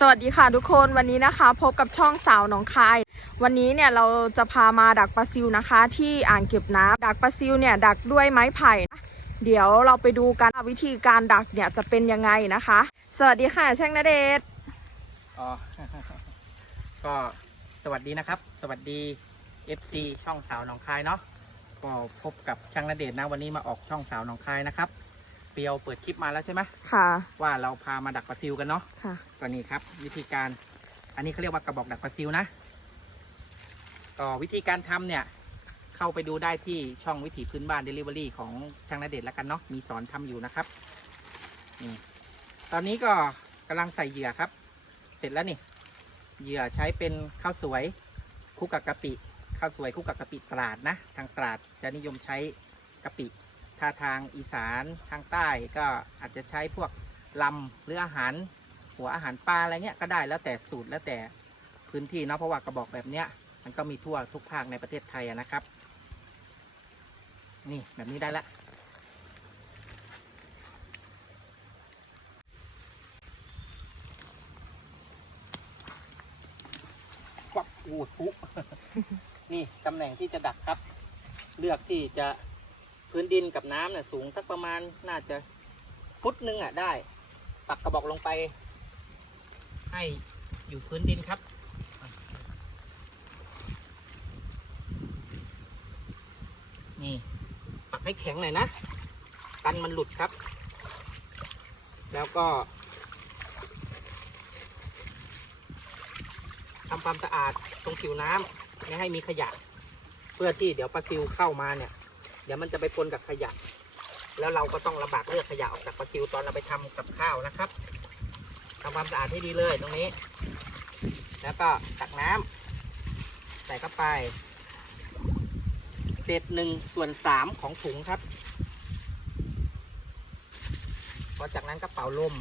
สวัสดีค่ะทุกคนวันนี้นะคะ พบกับช่องสาวหนองคาย วันนี้เนี่ยเราจะพามาดักปลาซิวนะคะ ที่อ่างเก็บน้ำดักปลาซิวเนี่ยดักด้วยไม้ไผ่นะเดี๋ยวเราไปดูกันวิธีการดักเนี่ยจะเป็นยังไงนะคะ สวัสดีค่ะช่างนเดชอ๋อ ก็สวัสดีนะครับ สวัสดี FC ช่องสาวหนองคายเนาะก็พบกับช่างนเดชนะวันนี้มาออกช่องสาวหนองคายนะครับ เปียวเปิดคลิปมาแล้วใช่ไหมค่ะว่าเราพามาดักปลาซิวกันเนาะค่ะก็นี่ครับ วิธีการ อันนี้เขาเรียกว่ากระบอกดักปลาซิวนะก็วิธีการทำเนี่ย เข้าไปดูได้ที่ช่องวิถีพื้นบ้าน Delivery ของช่างนเดชน์แล้วกันเนาะมีสอนทำอยู่นะครับนี่ตอนนี้ก็กำลังใส่เหยื่อครับ เสร็จแล้วนี่เหยื่อใช้เป็นข้าวสวยคลุกกับกะปิข้าวสวยคลุกกับกะปิตราดนะ ทางตราดจะนิยมใช้กะปิ ถ้าทางอีสานทางใต้ก็อาจจะใช้พวกลำหรืออาหาร หัวอาหารปลาอะไรเงี้ยก็ได้แล้วแต่สูตรแล้วแต่พื้นที่เนาะเพราะว่ากระบอกแบบเนี้ย มันก็มีทั่วทุกภาคในประเทศไทยนะครับ นี่แบบนี้ได้ละควักอูดพุนี่ตำแหน่งที่จะดักครับ เลือกที่จะ พื้นดินกับน้ำเนี่ยสูงสักประมาณน่าจะฟุตหนึ่งอะได้ ปักกระบอกลงไป ให้อยู่พื้นดินครับ นี่ ปักให้แข็งหน่อยนะ กันมันหลุดครับ แล้วก็ทำความสะอาดตรงผิวน้ำไม่ให้มีขยะ เพื่อที่เดี๋ยวปลาซิวเข้ามาเนี่ย เดี๋ยวมันจะไปปนกับขยะ แล้วเราก็ต้องระบากเลือกขยะออกจากปลาซิวตอนเราไปทำกับข้าวนะครับทำความสะอาดให้ดีเลยตรงนี้ แล้วก็ตักน้ำใส่เข้าไปเศษหนึ่งส่วนสามของถุงครับ พอจากนั้นก็เป่าลม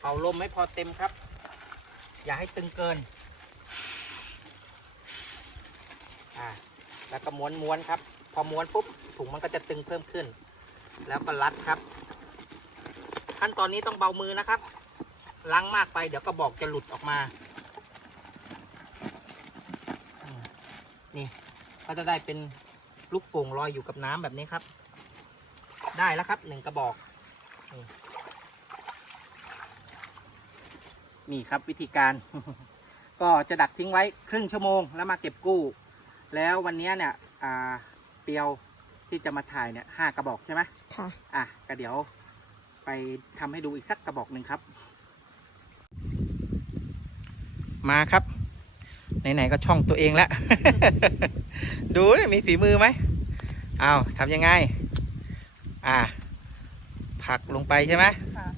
เป่าลมไม่พอเต็มครับ อย่าให้ตึงเกิน อ่า แล้วก็ม้วนม้วนครับ พอม้วนปุ๊บถุงมันก็จะตึงเพิ่มขึ้น แล้วก็รัดครับ ขั้นตอนนี้ต้องเบามือนะครับ ล้างมากไปเดี๋ยวกระบอกจะหลุดออกมา นี่ก็จะได้เป็นลูกโป่งลอยอยู่กับน้ำแบบนี้ครับ ได้แล้วครับหนึ่งกระบอกนี่ ครับวิธีการ ก็จะดักทิ้งไว้ครึ่งชั่วโมงแล้วมาเก็บกู้ แล้ววันนี้เนี่ยอ่าเปียวที่จะมาถ่ายเนี่ยห้ากระบอกใช่ไหมค่ะ อะก็เดี๋ยวไปทำให้ดูอีกสักกระบอกหนึ่งครับ มาครับ ไหนๆก็ช่องตัวเองแล้วดูเนี่ยมีฝีมือไหมเอาวทำยังไง อ่าผลักลงไปใช่ไหม ค่ะ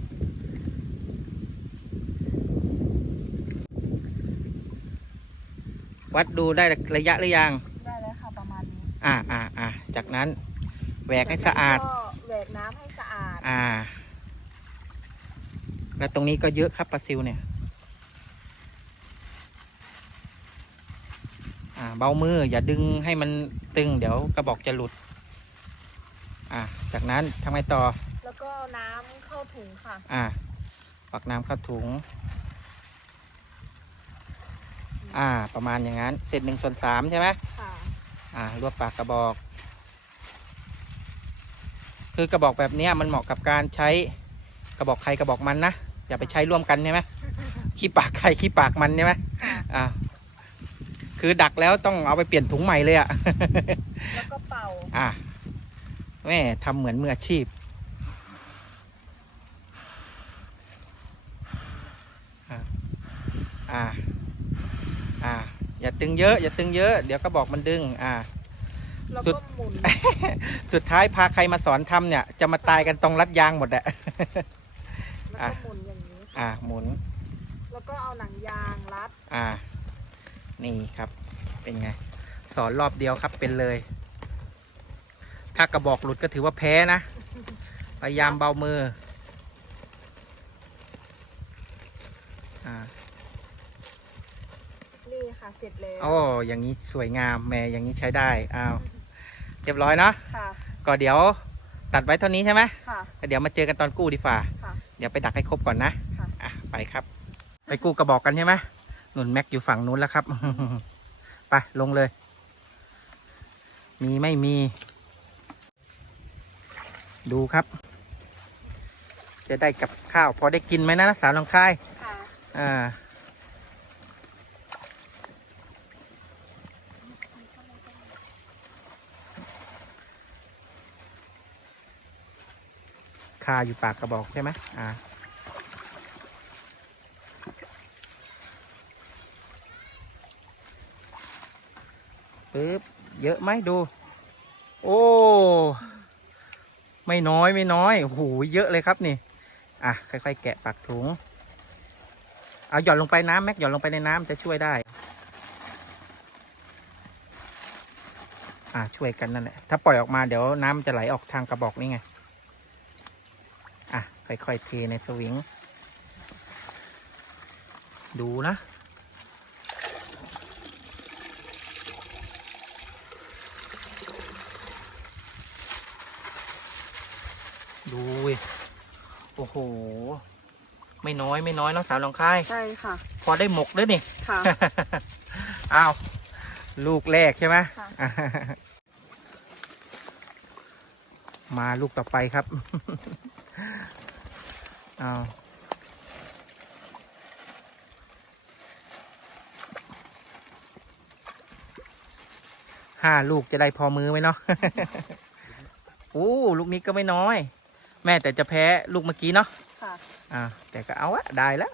วัดดูได้ระยะหรือยัง ได้แล้วค่ะประมาณนี้อ่าอ่าอ่าจากนั้นแหวกให้สะอาด ก็แหวกน้ำให้สะอาด อ่า แล้วตรงนี้ก็เยอะครับปลาซิวเนี่ย อ่า เบามืออย่าดึงให้มันตึง เดี๋ยวกระบอกจะหลุด อ่า จากนั้นทำไงต่อ แล้วก็น้ำเข้าถุงค่ะ อ่าปักน้ำเข้าถุง อ่า ประมาณอย่างนั้นเศษหนึ่งส่วนสามใช่ไหมค่ะอ่ารวบปากกระบอก คือกระบอกแบบเนี้ยมันเหมาะกับการใช้กระบอกใครกระบอกมันนะอย่าไปใช้ร่วมกันใช่ไหมขี้ปากใครขี้ปากมันใช่ไหมค่ะอ่าคือดักแล้วต้องเอาไปเปลี่ยนถุงใหม่เลยอะ่ะแล้วก็เป่าอ่าแม่ทำเหมือนมืออาชีพ อ่า อ่า อ่า อย่า ตึงเยอะอย่าตึงเยอะ เดี๋ยวกระบอกมันดึง อ่า แล้วสุก็ดหมุนสุดท้ายพาใครมาสอนทำเนี่ย จะมาตายกันตรงรัดยางหมดอะแล้วก็หมุนอย่างนี้ อ่า หมุน แล้วก็เอาหนังยางรัด อ่า นี่ครับ เป็นไง สอนรอบเดียวครับเป็นเลย ถ้ากระบอกหลุดก็ถือว่าแพ้นะ พยายามเบามือ อ่านี่ ค่ะ เสร็จแล้ว โอ้อย่างนี้สวยงามแม่อย่างนี้ใช้ได้อ้าวเรียบร้อยเนาะค่ะ ก็เดี๋ยวตัดไว้เท่านี้ใช่ไหมค่ะ ก็เดี๋ยวมาเจอกันตอนกู้ดีฝ่า ค่ะ เดี๋ยวไปดักให้ครบก่อนนะค่ะ อะไปครับ ไปกู้กระบอกกันใช่ไหมหนุนแม็กอยู่ฝั่งนู้นแล้วครับ ไปลงเลย มีไม่มี ดูครับ จะได้กับข้าว พอได้กินไหมนะสาวลองคาย ค่ะ อ่า คาอยู่ปากกระบอกใช่ไหมอ่าปึ๊บเยอะไหมดู โอ้ ไม่น้อยไม่น้อยโอ้โหเยอะเลยครับนี่ อะค่อยๆแกะปากถุง เอาหย่อนลงไปน้ำแม็กหย่อนลงไปในน้ำจะช่วยได้ อ่าช่วยกันนั่นแหละถ้าปล่อยออกมาเดี๋ยวน้ำจะไหลออกทางกระบอกนี่ไง ค่อยๆเทในสวิง ดูนะดูเว้ยโอ้โห ไม่น้อยไม่น้อยเน้องสาวลองค่าย ใช่ค่ะ พอได้หมกด้วยนี่ ค่ะ อ้าว ลูกแรกใช่ไหมค่ะอ่ามาลูกต่อไปครับ อ้าวห้าลูกจะได้พอมือไหมเนาะโอ้ลูกนี้ก็ไม่น้อย แม่แต่จะแพ้ลูกเมื่อกี้เนาะค่ะอ่าแต่ก็เอาอะได้แล้ว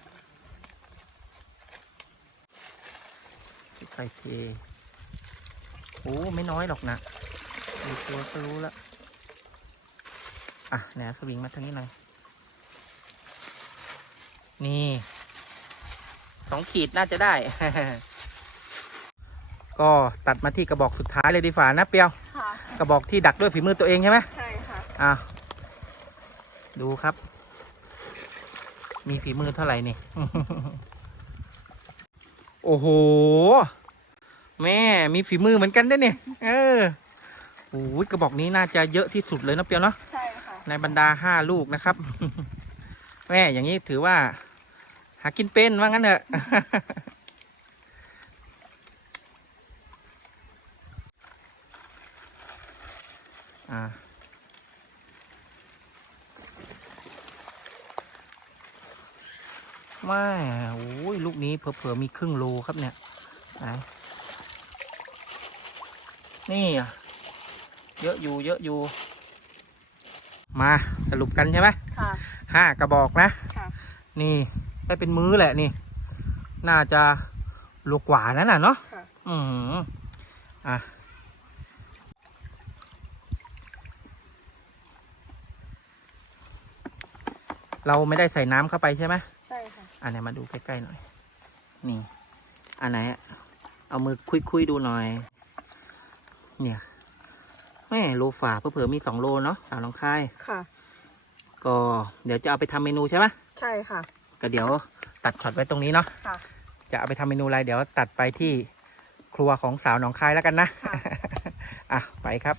ค่อยๆเทโอ้ไม่น้อยหรอกนะดูตัวก็รู้แล้วอะแหนสวิงมาทางนี้หน่อย นี่สองขีดน่าจะได้ ก็ตัดมาที่กระบอกสุดท้ายเลยดีฝ่านะเปียว ค่ะกระบอกที่ดักด้วยฝีมือตัวเองใช่ไหมใช่ค่ะอะดูครับ มีฝีมือเท่าไหร่นี่ โอ้โห แม่มีฝีมือเหมือนกันด้วยเนี่ยเออโอ้ยกระบอกนี้น่าจะเยอะที่สุดเลยนะเปียวเนาะใช่ค่ะในบรรดาห้าลูกนะครับ แม่อย่างนี้ถือว่าหากินเป็นว่างั้นเถอะอ่าไม่โอ้ย ลูกนี้เผลอๆมีครึ่งโลครับเนี่ยไหนนี่อะเยอะอยู่ เยอะอยู่ มาสรุปกันใช่ไหมค่ะห้ากระบอกนะค่ะนี่ ได้เป็นมื้อแหละนี่ น่าจะโลกว่านั่นน่ะเนาะค่ะอืมอะเราไม่ได้ใส่น้ำเข้าไปใช่ไหมใช่ค่ะ อันไหนมาดูใกล้ๆหน่อย นี่ อันไหนอะเอามือคุยๆดูหน่อย เนี่ยแม่โลฝาเผื่อๆมีสองโลเนาะสาวลองคายค่ะ ก็เดี๋ยวจะเอาไปทำเมนูใช่ไหมใช่ค่ะ ก็เดี๋ยวตัดช็อตไว้ตรงนี้เนาะค่ะ จะเอาไปทำเมนูอะไรเดี๋ยวตัดไปที่ครัวของสาวหนองคายแล้วกันนะ ค่ะ อะ ไปครับ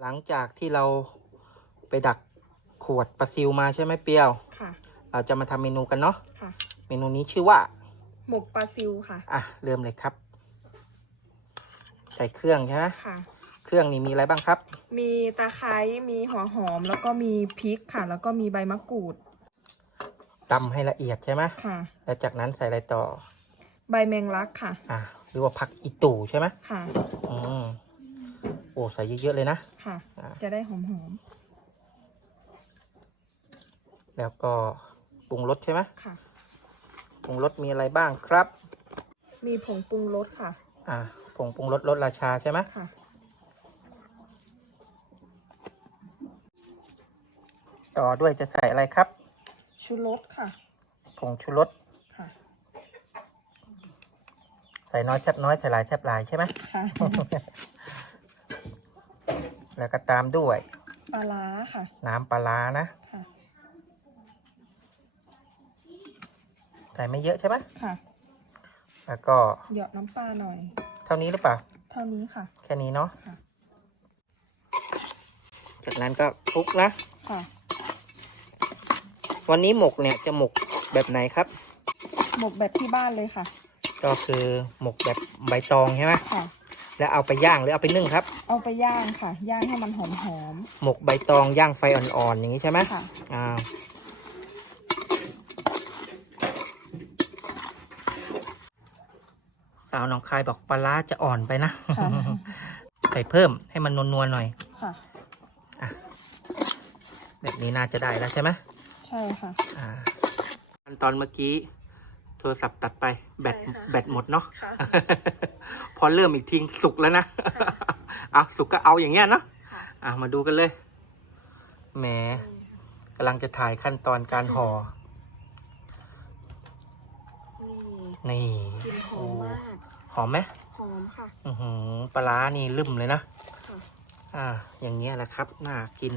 หลังจากที่เราไปดักขวดปลาซิวมาใช่ไหมเปียว ค่ะ เราจะมาทำเมนูกันเนาะค่ะ เมนูนี้ชื่อว่า หมกปลาซิวค่ะ อะ เริ่มเลยครับ ใส่เครื่องใช่ไหมค่ะ เครื่องนี่มีอะไรบ้างครับ มีตะไคร้ มีหัวหอม แล้วก็มีพริกค่ะ แล้วก็มีใบมะกรูด ตำให้ละเอียดใช่ไหมค่ะ แล้วจากนั้นใส่อะไรต่อ ใบแมงลักค่ะ อะหรือว่าผักอีตู่ใช่ไหมค่ะ อืมโอ้ใส่เยอะๆเลยนะ ค่ะ อะ จะได้หอมแล้วก็ปรุงรสใช่ไหมๆค่ะ ปรุงรสมีอะไรบ้างครับ มีผงปรุงรสค่ะ อะผงปรุงรสรสราชาใช่ไหมค่ะ ต่อด้วยจะใส่อะไรครับ ชูรสค่ะ ผงชูรสค่ะ ใส่น้อยแซ่บน้อยใส่หลายแซ่บหลายใช่ไหมค่ะ แล้วก็ตามด้วย ปลาร้าค่ะน้ำปลาร้านะค่ะ ใส่ไม่เยอะใช่ไหมค่ะ แล้วก็หยอดน้ำปลาหน่อย เท่านี้หรือเปล่า เท่านี้ค่ะ แค่นี้เนาะค่ะ จากนั้นก็คลุกนะค่ะ วันนี้หมกเนี่ยจะหมกแบบไหนครับ หมกแบบที่บ้านเลยค่ะ ก็คือหมกแบบใบตองใช่ไหมค่ะ แล้วเอาไปย่างหรือเอาไปนึ่งครับ เอาไปย่างค่ะ ย่างให้มันหอมหมกใบตองย่างไฟอ่อนๆอย่างนี้ใช่ไหมๆค่ะอ้าวสาวหนองคายบอกปลาร้าจะอ่อนไปนะ ค่ะ ใส่เพิ่มให้มันนวลๆหน่อย ค่ะ แบบนี้น่าจะได้แล้วใช่ไหม ใช่ค่ะ อ่าขั้นตอนเมื่อกี้ โทรศัพท์ตัดไป แบตใช่ค่ะแบตหมดเนาะ ค่ะ พอเริ่มอีกทีสุกแล้วนะค่ะเอาสุกก็เอาอย่างเงี้ยเนาะค่ะอะมาดูกันเลย แหมกำลังจะถ่ายขั้นตอนการห่อ นี่นี่กลิ่นหอมมากหอมไหม หอมค่ะ อือหือปลาร้านี่ลืมเลยนะ ค่ะ อ่า อย่างเงี้ยแหละครับ น่ากิน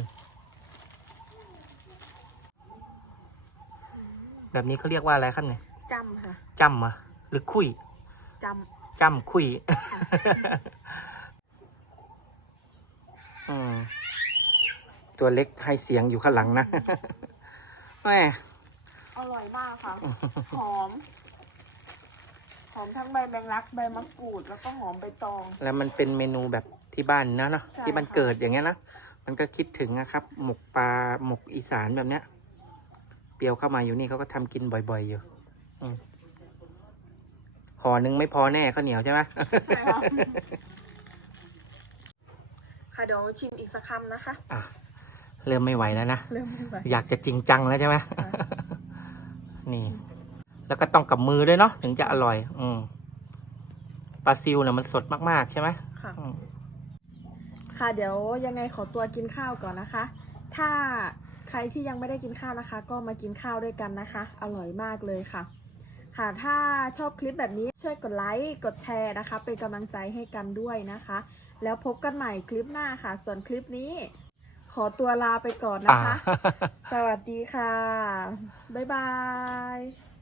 แบบนี้เขาเรียกว่าอะไรครับเนี่ยจำค่ะจำอะหรือคุยจจำคุย อืมตัวเล็กให้เสียงอยู่ข้างหลังนะ แม่ำอร่อยมากค่ะ หอม หอมทั้งใบแมงลัก ใบมะกรูด แล้วก็หอมใบตอง แล้วมันเป็นเมนูแบบที่บ้านนะเนาะใช่ที่มันค่ะ เกิดอย่างเงี้ยนะมันก็คิดถึงนะครับ หมกปลาหมกอีสานแบบเนี้ย เปรียวเข้ามาอยู่นี่เขาก็ทำกินบ่อย ๆ อยู่อืมห่อหนึ่งไม่พอแน่ข้าวเหนียวใช่ไหมใช่ค่ะค่ะเดี๋ยวชิมอีกสักคำนะคะอะเริ่มไม่ไหวแล้วนะ เริ่มไม่ไหวอยากจะจริงจังแล้วใช่ไหมค่ะนี่ แล้วก็ต้องกับมือด้วยเนาะถึงจะอร่อย อืมปลาซิวเนี่ยมันสดมากๆ ใช่ไหมค่ะอืมค่ะเดี๋ยวยังไงขอตัวกินข้าวก่อนนะคะ ถ้า ใครที่ยังไม่ได้กินข้าวนะคะ ก็มากินข้าวด้วยกันนะคะ อร่อยมากเลยค่ะ ค่ะถ้าชอบคลิปแบบนี้ช่วยกดไลค์กดแชร์นะคะ เป็นกำลังใจให้กันด้วยนะคะ แล้วพบกันใหม่คลิปหน้าค่ะ ส่วนคลิปนี้ ขอตัวลาไปก่อนอ่านะคะ สวัสดีค่ะ บ๊ายบาย